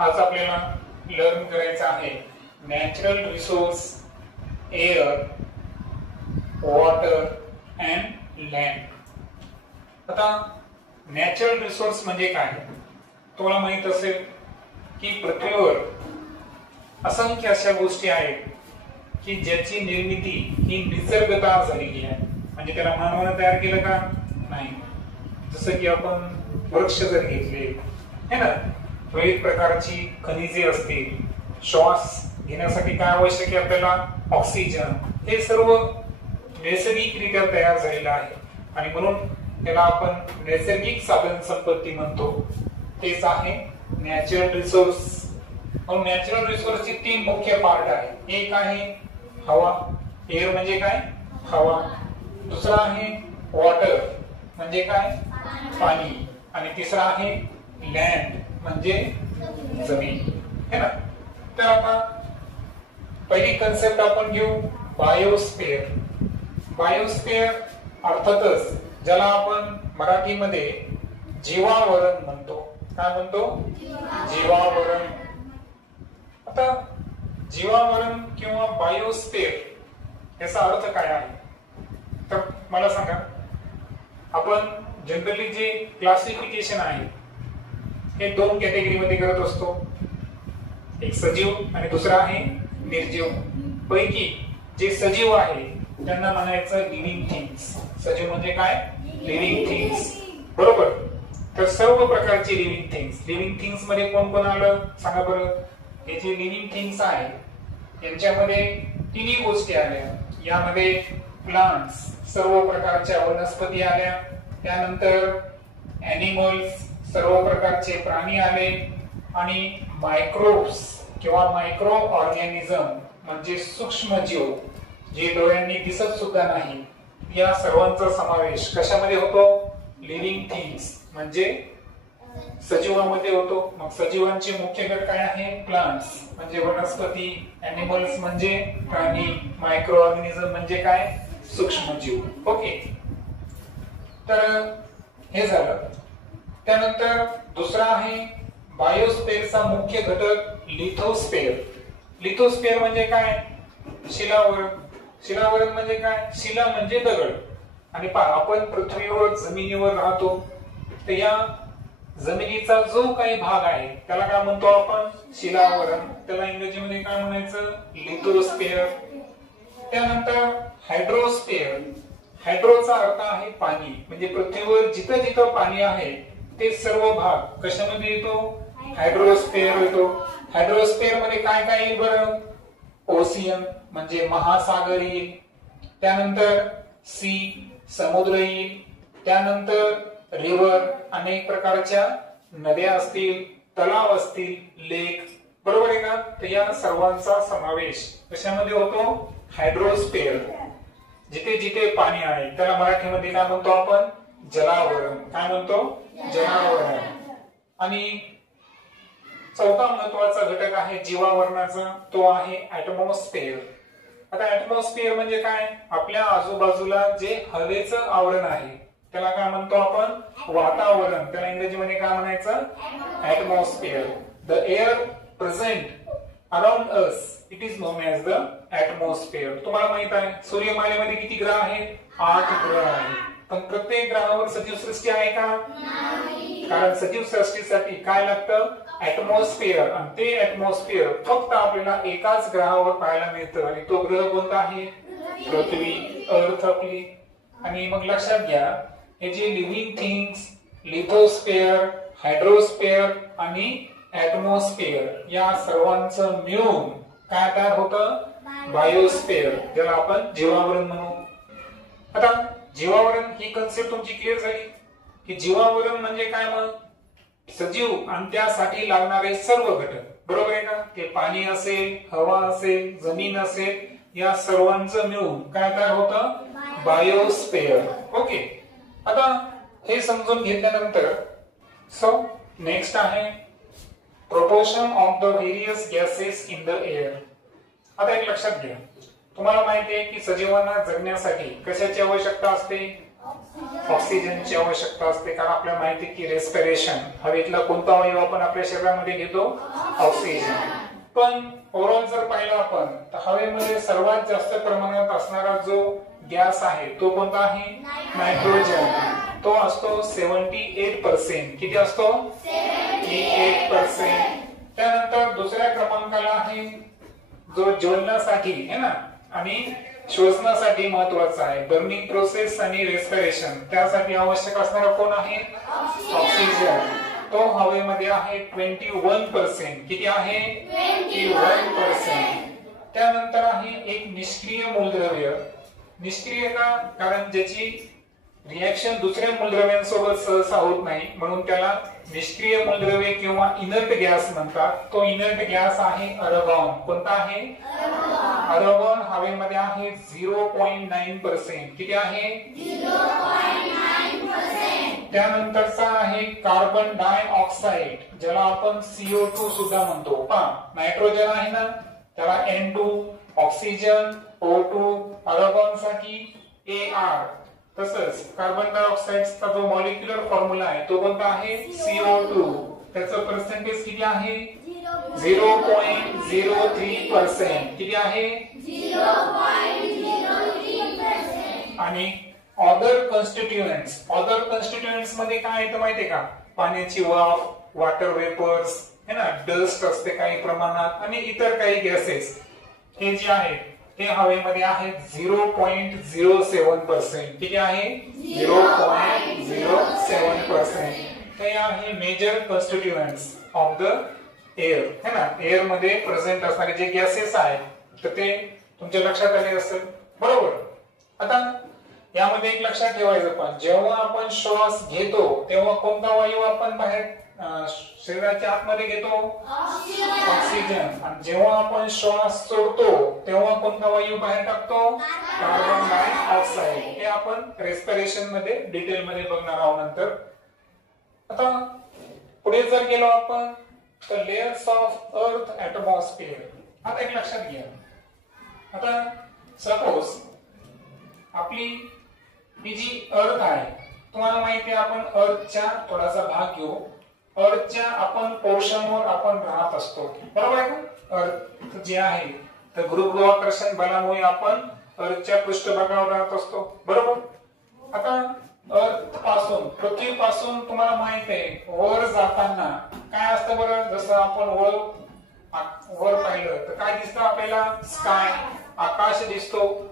आज आपल्याला लर्न करायचं आहे natural resource air, water and land. आता नॅचरल रिसोर्स म्हणजे काय? तुम्हाला माहित असेल की पृथ्वीवर असंख्य अशा गोष्टी आहेत की ज्याची निर्मिती ही निसर्गतः झालेली आहे, म्हणजे त्याला मानवाने तयार केलं का? नाही। जसं की आपण वृक्ष जर घेतले है ना, विविध प्रकारची खनिजे असतील, श्वास घेण्यासाठी काय आवश्यक आहे आपल्याला? ऑक्सिजन। हे सर्व नैसर्गिकरित्या तयार झालेलं आहे आणि म्हणून त्याला आपण नैसर्गिक साधन संपत्ती म्हणतो। तेच आहे नॅचरल रिसोर्स। नॅचरल रिसोर्सचे तीन मुख्य पार्ट आहेत। एक आहे हवा, एअर म्हणजे काय? हवा। दुसरा आहे वॉटर म्हणजे काय? पाणी। आणि तिसरा आहे लँड म्हणजे जमीन, है ना। तर आता पहिली कन्सेप्ट आपण घेऊ बायोस्फिअर। बायोस्फिअर अर्थातच ज्याला आपण मराठीमध्ये जीवावरण म्हणतो। काय म्हणतो? जीवावरण। आता जीवावरण किंवा बायोस्फिअर याचा अर्थ काय आहे? तर मला सांगा, आपण जनरली जे क्लासिफिकेशन आहे हे दोन कॅटेगरीमध्ये करत असतो, एक सजीव आणि दुसरा आहे निर्जीव। पैकी जे सजीव आहे त्यांना म्हणायचं लिव्हिंग थिंग्स। सजीव म्हणजे काय? लिव्हिंग थिंग्स, बरोबर। तर सर्व प्रकारचे लिव्हिंग थिंग्स मध्ये कोण कोण आलं सांगा बरं? हे जे लिव्हिंग थिंग्स आहे यांच्यामध्ये तिन्ही गोष्टी आल्या। यामध्ये प्लांट्स, सर्व प्रकारच्या वनस्पती आल्या, त्यानंतर ॲनिमल्स, सर्व प्रकारचे प्राणी आले, आणि मायक्रोब्स किंवा मायक्रो ऑर्गॅनिझम म्हणजे सूक्ष्मजीव जे डोळ्यांनी दिसत सुद्धा नाही, या सर्वांचा समावेश कशामध्ये होतो? लिव्हिंग थिंग्स म्हणजे सजीवांमध्ये होतो। मग सजीवांचे मुख्य गट काय आहे? प्लांट्स म्हणजे वनस्पती, ॲनिमल्स म्हणजे प्राणी, मायक्रो ऑर्गॅनिझम म्हणजे काय? सूक्ष्मजीव। ओके, तर हे झालं। त्यानंतर दुसरा आहे बायोस्फिअरचा मुख्य घटक लिथोस्फिअर। लिथोस्फिअर म्हणजे काय? शिलावरण। शिलावरण म्हणजे काय? शिला म्हणजे दगड। आणि आपण पृथ्वीवर जमिनीवर राहतो, तर या जमिनीचा जो काही भाग आहे त्याला काय म्हणतो आपण? शिलावरण। त्याला इंग्रजीमध्ये काय म्हणायचं? लिथोस्फिअर। त्यानंतर हायड्रोस्फिअर। हायड्रोचा अर्थ आहे पाणी, म्हणजे पृथ्वीवर जिथं जिथं पाणी आहे ते सर्व भाग कशामध्ये येतो? हायड्रोस्फिअर येतो। हायड्रोस्फिअर मध्ये काय काय येईल बरं? ओशियन म्हणजे महासागर येईल, त्यानंतर सी समुद्र येईल, त्यानंतर रिव्हर अनेक प्रकारच्या नद्या असतील, तलाव असतील, लेक, बरोबर आहे का? तर या सर्वांचा समावेश कशामध्ये होतो? हायड्रोस्फिअर। जिथे जिथे पाणी आहे त्याला मराठीमध्ये काय म्हणतो आपण? जलावरण। काय म्हणतो? जलावरण। आणि चौथा महत्वाचा घटक आहे जीवावरणाचा, तो आहे ॲटमॉस्फिअर। आता ॲटमॉस्फिअर म्हणजे काय? आपल्या आजूबाजूला जे हवेचं आवरण आहे त्याला काय म्हणतो आपण? वातावरण। त्याला इंग्रजीमध्ये काय म्हणायचं? Atmosphere. The air present around us it is non as the atmosphere. तुम्हाला माहित आहे सूर्यमालेमध्ये किती ग्रह आहेत? 8 ग्रह आहेत। पण प्रत्येक ग्रहावर सजीव सृष्टी आहे का? नाही। कारण सजीव सृष्टीसाठी काय लागतं? ॲटमॉस्फिअर। आणि ते ॲटमॉस्फिअर फक्त आपल्याला एकाच ग्रहावर पाहायला मिळतं, आणि तो ग्रह कोणता आहे? पृथ्वी, अर्थ आपली। आणि मग लक्षात घ्या, हे जे लिव्हिंग थिंग्स, लिथोस्फिअर, हायड्रोस्फिअर आणि ॲटमॉस्फिअर या सर्वांचं मिळून काय तयार होतं? बायोस्फिअर, ज्याला आपण जीवावरण म्हणू। आता जीवावरण ही कन्सेप्ट तुमची क्लिअर झाली की जीवावरण म्हणजे काय? मग सजीव आणि त्यासाठी लागणारे सर्व घटक, बरोबर आहे का? ते पाणी असेल, हवा असेल, जमीन असेल, या सर्वांचं मिळून काय तयार होतं? बायोस्फिअर। ओके, आता हे समजून घेतल्यानंतर सो नेक्स्ट आहे proportion of the various gases in the air. आता एक लक्षात घ्या, तुम्हाला माहिती आहे की सजीवांना जगण्यासाठी कशाची आवश्यकता असते? ऑक्सिजनची आवश्यकता असते, कारण आपल्याला माहिती की रेस्पिरेशन, हवेतला कोणता वायू आपण आपल्या शरीरामध्ये घेतो? ऑक्सिजन. पण ओव्हरऑल जर पाहिलं आपण तर हवेमध्ये सर्वात जास्त प्रमाणात असणारा जो गॅस आहे तो कोणता आहे? नायट्रोजन. तो असतो 78%. किती असतो? 78%. त्यानंतर दुसऱ्या क्रमांकाला आहे जो ज्वलनासाठी है ना आणि श्वसनासाठी महत्वाचा आहे, बर्निंग प्रोसेस आणि रेस्पिरेशन, त्यासाठी आवश्यक असणारा कोण आहे? ऑक्सिजन. तो हवेमध्ये आहे 21%. किती आहे? 21%. त्यानंतर आहे एक निष्क्रिय मूलद्रव्य. निष्क्रिय का? कारण ज्याची रिएक्शन दुसऱ्या मूलद्रव्यांसोबत सहसा होत नाही, म्हणून त्याला निष्क्रिय मूलद्रव्य किंवा इनर्ट गॅस म्हणतात. तो इनर्ट गॅस आहे अरगॉन. कोणता आहे? अरगॉन हवेमध्ये आहे 0.9%. किती आहे? 0.9%. त्यानंतरचा आहे कार्बन डायऑक्साइड, ज्याला आपण CO2 सुद्धा म्हणतो. पहा, नायट्रोजन आहे ना, त्याला N2, ऑक्सिजन O2, अरगॉन साठी AR. तसंच कार्बन डायऑक्साइडचा जो मॉलिक्युलर फॉर्म्युला आहे तो कोणता आहे? CO2. त्याचं पर्सेंटेज किती आहे? 0.03%. किती आहे? 0.03%. आणि अदर कॉन्स्टिट्युएंट्स. अदर कॉन्स्टिट्युएंट्स मध्ये काय येतं माहितीये का? पाण्याची वाफ, वॉटर वेपर्स है ना, डस्ट असते काही प्रमाणात आणि इतर काही गॅसेस, हे जे आहेत हे हवेमध्ये आहेत 0.07%. किती आहे? 0.07%. ते आहे major constituents of the air है ना. एअर मध्ये प्रेझेंट असणारे जे गॅसेस आहेत तर ते तुमच्या लक्षात आले असेल, बरोबर. आता यामध्ये एक लक्षात ठेवायचं, पण जेव्हा आपण श्वास घेतो तेव्हा कोणता वायू आपण बाहेर शरीराच्या आतमध्ये घेतो? ऑक्सिजन. आणि जेव्हा आपण श्वास सोडतो तेव्हा कोणता वायू बाहेर टाकतो? Carbon dioxide. हे आपण रेस्पिरेशन मध्ये डिटेल मध्ये बघणार आहोत नंतर. आता पुढे जर गेलो आपण तर लेयर्स ऑफ अर्थ ऍटमॉस्फिअर. आता एक लक्षात घ्या, आता सपोज आपली ही जी अर्थ आहे, तुम्हाला माहिती आहे आपण अर्थच्या थोडासा भाग घेऊ. अर्थच्या आपण पोर्शनवर आपण राहत असतो, बरोबर आहे का? अर्थ जे आहे तर गुरुत्वाकर्षण बलामुळे आपण अर्थच्या पृष्ठभागावर राहत असतो, बरोबर. आता अर्थ पासून, पृथ्वीपासून तुम्हाला माहित आहे वर जाताना काय असतं बरं? जसं आपण वर पाहिलं तर काय दिसतं आपल्याला? स्काय, आकाश दिसतो.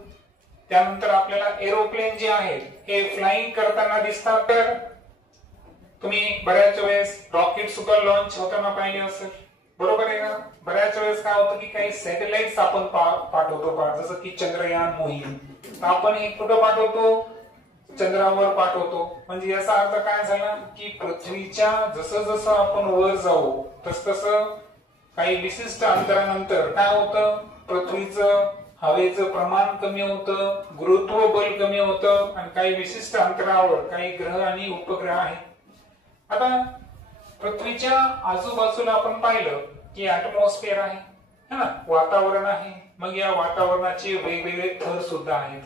त्यानंतर आपल्याला एरोप्लेन जे आहेत हे फ्लाइंग करताना दिसतात. तर तुम्ही बऱ्याच वेळेस रॉकेट सुद्धा लॉन्च होताना पाहिले असेल, बरोबर आहे का? बऱ्याच वेळेस काय होतं की काही सॅटेलाइट्स आपण पाठवतो, जसं की चंद्रयान मोहीम. आपण एक कुठं पाठवतो? चंद्रावर पाठवतो. म्हणजे याचा अर्थ काय झाला की पृथ्वीच्या जसं जसं आपण वर जाऊ तसं काही विशिष्ट अंतरानंतर काय होतं? पृथ्वीचं हवेचं प्रमाण कमी होतं, गुरुत्व बल कमी होतं आणि काही विशिष्ट अंतरावर काही ग्रह आणि उपग्रह आहेत. आता पृथ्वीच्या आजूबाजूला आपण पाहिलं की ऍटमॉस्फिअर आहे ना, वातावरण आहे. मग या वातावरणाचे वेगवेगळे थर सुद्धा आहेत.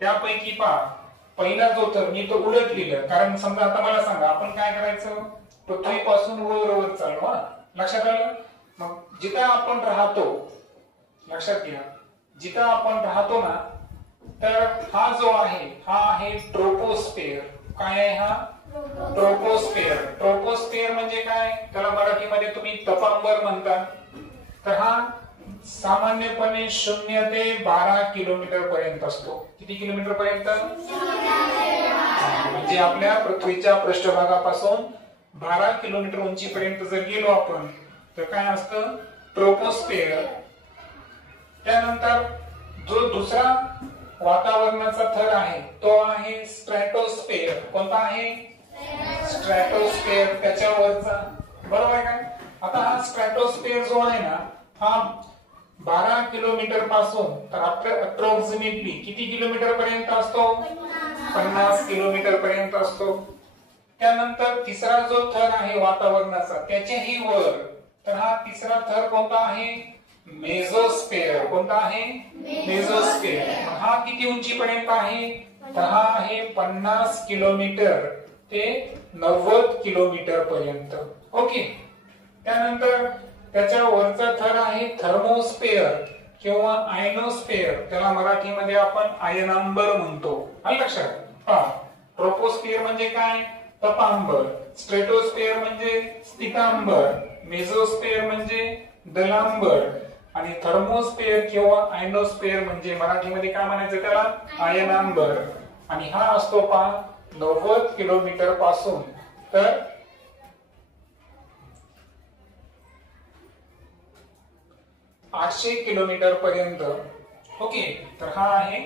त्यापैकी पहिला जो थर मी तो उलट लिहिलं, कारण समजा आता मला सांगा आपण काय करायचं? पृथ्वीपासून वर चालू. लक्षात आलं? मग जिथं आपण राहतो, लक्षात घ्या, जिथं आपण राहतो ना, तर हा जो आहे हा आहे ट्रोपोस्फिअर. काय आहे हा? ट्रोपोस्फिअर. ट्रोपोस्फिअर म्हणजे काय? त्याला मराठीमध्ये तुम्ही तपांबर म्हणता. तर हा सामान्यपणे 0 ते 12 किलोमीटर पर्यंत असतो. किती किलोमीटर पर्यंत? म्हणजे आपल्या पृथ्वीच्या पृष्ठभागापासून 12 किलोमीटर उंचीपर्यंत जर गेलो आपण तर काय असतं? ट्रोपोस्फिअर. त्यानंतर जो दुसरा वातावरणाचा थर आहे तो आहे स्ट्रॅटोस्फिअर. कोणता आहे? स्ट्रॅटोस्फिअर, त्याच्यावरचा, बरोबर आहे का? आता हा स्ट्रॅटोस्फिअर जो आहे ना, हा 12 किलोमीटर पासून तर अप्रॉक्सिमेटली किती किलोमीटर पर्यंत असतो? 50 किलोमीटर पर्यंत असतो. त्यानंतर तिसरा जो थर आहे वातावरणाचा त्याच्याही वर, तर हा तिसरा थर कोणता आहे? मेसोस्फिअर. कोणता आहे? मेसोस्फिअर. हा किती उंचीपर्यंत आहे? तर हा आहे 50 किलोमीटर ते 90 किलोमीटर पर्यंत. ओके. त्यानंतर त्याच्या वरचा थर आहे थर्मोस्फिअर किंवा आयनोस्फिअर. त्याला मराठीमध्ये आपण आयनांबर म्हणतो. आलं लक्षात? पहा, ट्रोपोस्फिअर म्हणजे काय? तपांबर. स्ट्रेटोस्फिअर म्हणजे स्थितांबर. मेसोस्फिअर म्हणजे दलांबर. आणि थर्मोस्फिअर किंवा आयनोस्फिअर म्हणजे मराठीमध्ये काय म्हणायचं त्याला? आयनांबर. आणि हा असतो पहा 90 किलोमीटर पासून तर 800 किलोमीटर पर्यंत. ओके. तर हा आहे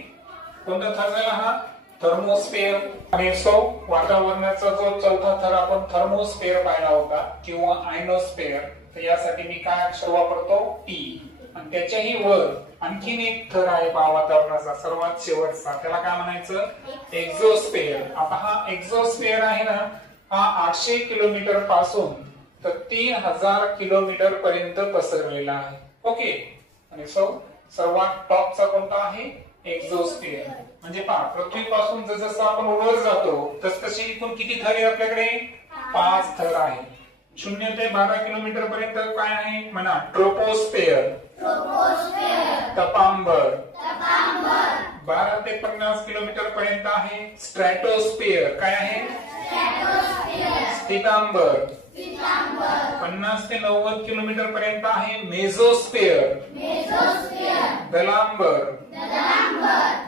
कोणता थर झाला? हा थर्मोस्फिअर. आणि सो वातावरणाचा जो चौथा थर आपण थर्मोस्फिअर पाहिला होता किंवा आयनोस्फिअर. तर यासाठी मी काय अक्षर वापरतो? टी. आणि त्याच्याही वर आणखीन एक थर आहे पहा वातावरणाचा सर्वात शेवटचा. त्याला काय म्हणायचं? एक्झोस्फिअर. आता हा एक्झोस्फिअर आहे ना, हा 800 किलोमीटर पासून तर 3000 किलोमीटर पर्यंत पसरलेला आहे. ओके. आणि सो सर्वात टॉपचा कोणता आहे? एक्झोस्फिअर. म्हणजे पहा, पृथ्वीपासून जसं आपण वर जातो तसतसे इथून किती थर आहे आपल्याकडे? 5 थर आहे. 0 ते 12 किलोमीटर पर्यंत काय आहे म्हणा? ट्रोपोस्फिअर. तपांबर. 12 ते 50 किलोमीटर पर्यंत आहे स्ट्रॅटोस्फिअर. काय आहे? स्थितांबर. 50 ते 90 किलोमीटर पर्यंत आहे मेसोस्फिअर. दलांबर.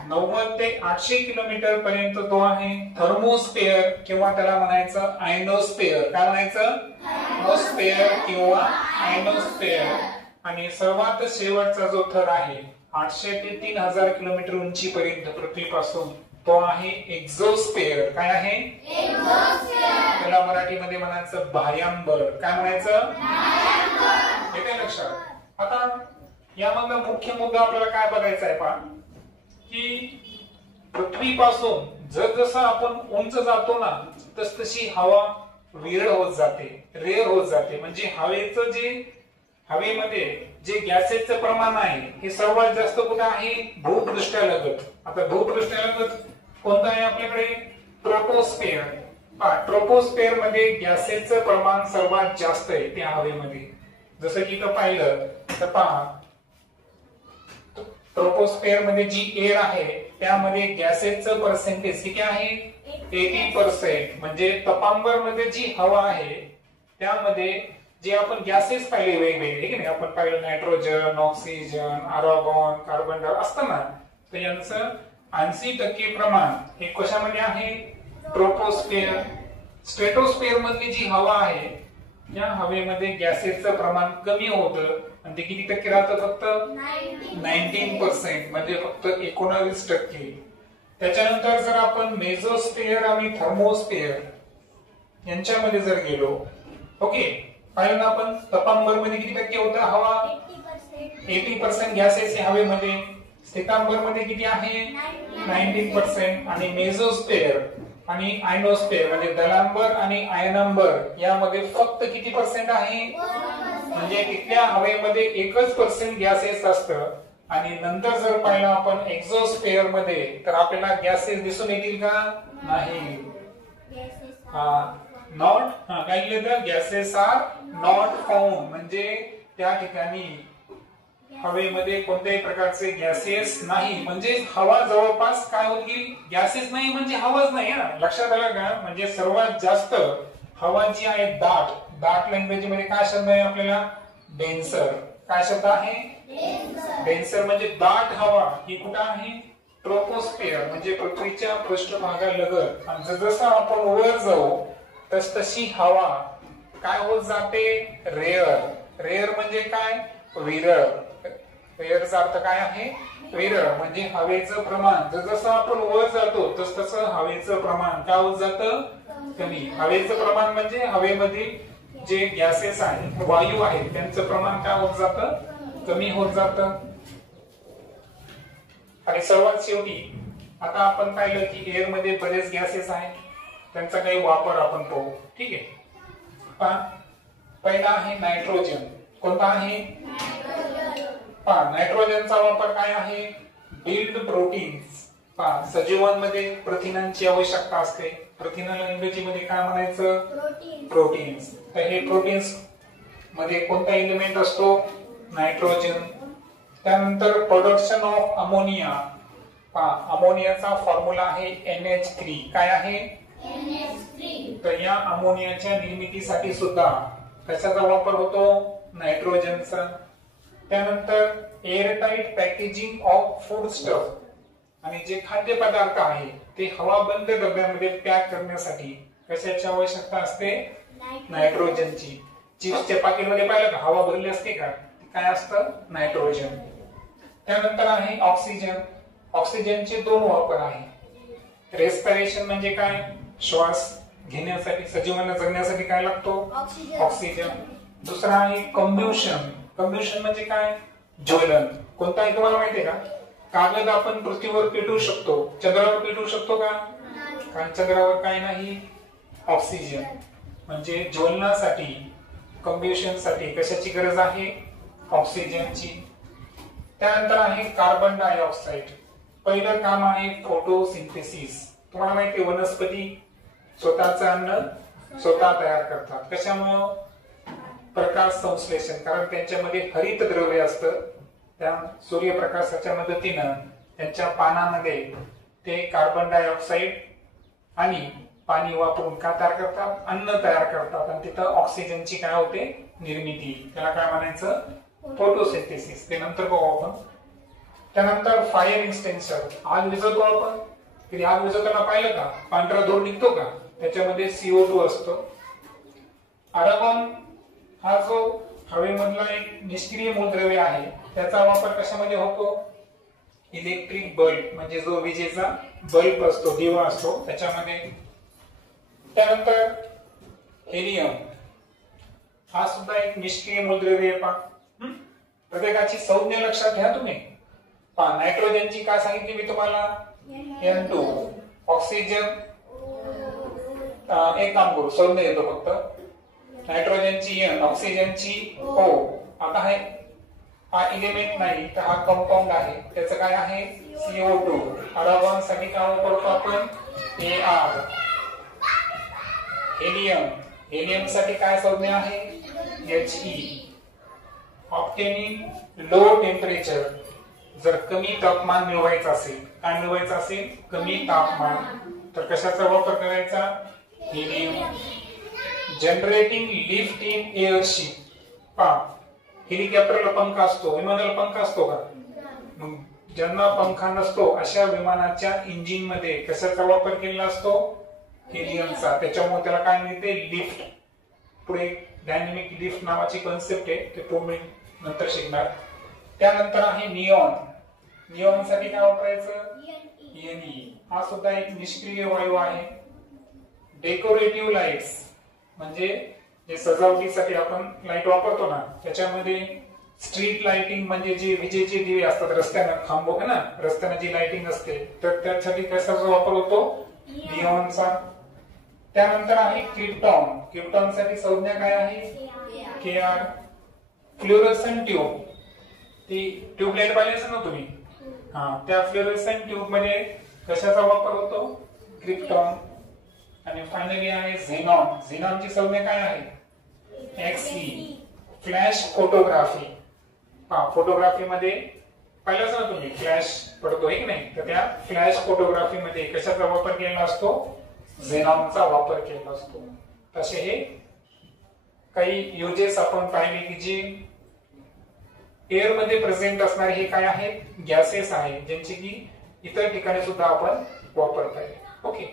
90 ते 800 किलोमीटर पर्यंत तो आहे थर्मोस्फिअर किंवा त्याला म्हणायचं आयनोस्फिअर. काय म्हणायचं? थर्मोस्फिअर किंवा आयनोस्फिअर. आणि सर्वात शेवटचा जो थर आहे 800 ते 3000 किलोमीटर उंचीपर्यंत पृथ्वीपासून तो आहे एक्झोस्फिअर. काय आहे? त्याला मराठीमध्ये म्हणायचं बाह्यांबर. काय म्हणायचं? हे काय लक्षात? आता यामधला मुख्य मुद्दा आपल्याला काय बघायचा आहे पहा, की पृथ्वीपासून जसजसं आपण उंच जातो ना तसतशी हवा विरळ होत जाते, रेअर होत जाते. म्हणजे हवेचं जे हवेमध्ये जे गॅसेसचं प्रमाण आहे हे सर्वात जास्त कुठे आहे? भूपृष्ठालगत. आता भूपृष्ठालगत कोणतं आहे आपल्याकडे? ट्रोपोस्फिअर. ट्रोपोस्फिअर मध्ये गॅसेसचं प्रमाण सर्वात जास्त आहे त्या हवेमध्ये. जसं की इथं पाहिलं तर पहा, ट्रोपोस्फिअर मध्ये जी एअर आहे त्यामध्ये गॅसेसचं पर्सेंटेज किती आहे? 80%. म्हणजे तपांबर मध्ये जी हवा आहे त्यामध्ये जे आपण गॅसेस पाहिले वेगवेगळे की नाही, आपण पाहिलं नायट्रोजन, ऑक्सिजन, आर्गॉन, कार्बन डाय असतं ना, तर यांचं 80% प्रमाण हे कशामध्ये आहे? ट्रोपोस्फिअर. स्ट्रेटोस्फिअर मधली जी हवा आहे या हवेमध्ये गॅसेसचं प्रमाण कमी होतं आणि ते किती टक्के राहतं? फक्त 19%. म्हणजे फक्त 19%. त्याच्यानंतर जर आपण मेसोस्फिअर आणि थर्मोस्फिअर यांच्यामध्ये जर गेलो, ओके, पाहिलं ना आपण तपांबर मध्ये किती टक्के होतं हवा? 80% गॅसेस हवेमध्ये. स्थितांबर मध्ये किती आहे? 19%. आणि मेसोस्फिअर आणि आयनोस्फिअर म्हणजे दलांबर आणि आयनांबर यामध्ये फक्त किती पर्सेंट आहे? म्हणजे तिथल्या हवेमध्ये 1% गॅसेस असतं. आणि नंतर जर पाहिलं आपण एक्झोस्फिअर मध्ये तर आपल्याला गॅसेस दिसून येतील का? नाही. नॉट काय लिहिलं? Gases are not found. म्हणजे त्या ठिकाणी हवेमध्ये कोणत्याही प्रकारचे गॅसेस नाही. म्हणजे हवा जवळपास काय होती? गॅसेस नाही म्हणजे हवाच नाही. लक्षात आलं का? म्हणजे सर्वात जास्त हवा जी आहे दाट लँग्वेज मध्ये काय शब्द आहे आपल्याला? डेन्सर. काय शब्द आहे? डेन्सर. म्हणजे दाट हवा ही कुठं आहे? ट्रोपोस्फिअर म्हणजे पृथ्वीच्या पृष्ठभागालगत. आणि जसं आपण वर जाऊ तसतशी हवा काय होत जाते? रेअर. रेअर म्हणजे काय? विरळ. रेअरचा अर्थ काय आहे? विरळ. म्हणजे हवेचं प्रमाण जसं आपण वर जातो तसं हवेचं प्रमाण काय होत जातं? कमी. हवेचं प्रमाण म्हणजे हवेमधील जे गॅसेस आहेत, वायू आहेत, त्यांचं प्रमाण काय होत जातं? कमी होत जातं. आणि सर्वात शेवटी आता आपण पाहिलं की एअर मध्ये बरेच गॅसेस आहेत, त्यांचा काही वापर आपण पाहू. ठीक आहे. पहिला आहे नायट्रोजन. कोणता आहे? नायट्रोजनचा वापर काय आहे? Build proteins. पहा सजीवांमध्ये प्रथिनांची आवश्यकता असते. प्रथिनाला इंग्रजीमध्ये काय म्हणायचं? प्रोटीन्स. तर हे प्रोटीन्स मध्ये कोणता एलिमेंट असतो? नायट्रोजन. त्यानंतर प्रोडक्शन ऑफ अमोनिया. पहा अमोनियाचा फॉर्म्युला आहे NH3. काय आहे? NH3. तर या अमोनियाच्या निर्मितीसाठी सुद्धा कशाचा वापर होतो? नायट्रोजनचा. त्यानंतर airtight packaging of food stuff. आणि जे खाद्यपदार्थ आहे ते हवाबंद डब्यामध्ये पॅक करण्यासाठी कशाची आवश्यकता असते? नायट्रोजनची. चिप्सच्या पाकिटमध्ये पाहिलं का हवा भरली असते का? काय असतं? नायट्रोजन. त्यानंतर आहे ऑक्सिजन. ऑक्सिजनचे दोन वापर आहे. रेस्पिरेशन म्हणजे काय? श्वास घेण्यासाठी सजीवांना जगण्यासाठी काय लागतो? ऑक्सिजन. दुसरा आहे कंब्युशन. कंब्युशन म्हणजे काय? ज्वलन. कोणता आहे तुम्हाला माहितीये का? कागद आपण पृथ्वीवर पेटवू शकतो, चंद्रावर पेटवू शकतो का? कारण चंद्रावर काय नाही? ऑक्सिजन. म्हणजे ज्वलनासाठी कंब्युशन साठी कशाची गरज आहे? ऑक्सिजनची. त्यानंतर आहे कार्बन डायऑक्साइड. पहिलं काम आहे फोटोसिंथेसिस. तुम्हाला माहिती आहे वनस्पती स्वतःचं अन्न स्वतः तयार करतात. कशामुळं? प्रकाश संश्लेषण. कारण त्यांच्यामध्ये हरित द्रव्य असतं. त्या सूर्यप्रकाशाच्या मदतीनं त्यांच्या पानामध्ये ते कार्बन डायऑक्साइड आणि पाणी वापरून काय तयार करतात? अन्न तयार करतात. आणि तिथं ऑक्सिजनची काय होते? निर्मिती. त्याला काय म्हणायचं? फोटोसिंथेसिस. ते नंतर बघू आपण. त्यानंतर फायर एक्सटेन्शन. आग विझवतो आपण. कधी आग विझवताना पाहिलं का? पांढरा धूर निघतो का? त्याच्यामध्ये CO2 असतो. आर्गॉन हा जो हवेमधला एक निष्क्रिय मूलद्रव्य आहे त्याचा वापर कशामध्ये होतो? इलेक्ट्रिक बल्ब म्हणजे जो विजेचा बल्ब असतो, दिवा असतो त्याच्यामध्ये. त्यानंतर हेलियम हा सुद्धा एक निष्क्रिय मूलद्रव्य आहे. पहा प्रत्येकाची संज्ञा लक्षात घ्या तुम्ही. पहा नायट्रोजनची काय सांगितली मी तुम्हाला? N2. ऑक्सिजन एक काम करू, संज्ञा येतो फक्त. नायट्रोजनची N, ऑक्सिजनची O. आता हा एलिमेंट नाही तर हा कंपाऊंड आहे. त्याचं काय आहे? CO2. आर्गॉन साठी काय वापरतो आपण? Ar. हेलियम. हेलियम साठी काय संज्ञा आहे? He. Obtaining low temperature. जर कमी तापमान मिळवायचं असेल, काय मिळवायचं असेल? कमी तापमान, तर कशाचा वापर करायचा? Helium. Generating lift in airship. पहा हेलिकॉप्टरला पंख असतो, विमानाला पंख असतो का? मग ज्यांना पंखा नसतो अशा विमानाच्या इंजिन मध्ये कशाचा वापर केलेला असतो? हेलियमचा. त्याच्यामुळे त्याला काय मिळते? लिफ्ट. पुढे डायनेमिक लिफ्ट नावाची कन्सेप्ट आहे, ते तुम्ही नंतर शिकणार. त्यानंतर आहे निऑन. निऑन साठी काय वापरायचं? Ne. हा सुद्धा एक निष्क्रिय वायू आहे. डेकोरेटिव्ह लाईट्स म्हणजे जे सजावटीसाठी आपण लाईट वापरतो ना, त्याच्यामध्ये स्ट्रीट लाइटिंग म्हणजे जे विजेचे दिवे असतात रस्त्यानं, खांब ना रस्त्यानं जी लाइटिंग असते, तर त्यासाठी कशाचा वापर होतो? निऑनचा. त्यानंतर आहे क्रिप्टॉन. क्रिप्टॉन साठी संज्ञा काय आहे? Kr. Fluorescent tube. ती ट्यूबलाइट पाहिली असेल ना तुम्ही? त्या फ्लोरोसेंट ट्यूब मध्ये कशाचा वापर होतो? क्रिप्टॉन. आणि फायनली आहे झेनॉन. झेनॉनची संज्ञा काय आहे? Xe. Flash photography. फोटोग्राफी मध्ये पाहिलं ना तुम्ही, फ्लॅश पडतो आहे की नाही, तर त्या फ्लॅश फोटोग्राफी मध्ये कशाचा वापर केलेला असतो? झेनॉनचा वापर केलेला असतो. तसे हे काही युजेस आपण पाहिले की जे एअर मध्ये प्रेझेंट असणारे हे काय आहेत? गॅसेस आहेत, ज्यांचे की इतर ठिकाणी सुद्धा आपण वापरता येईल. ओके.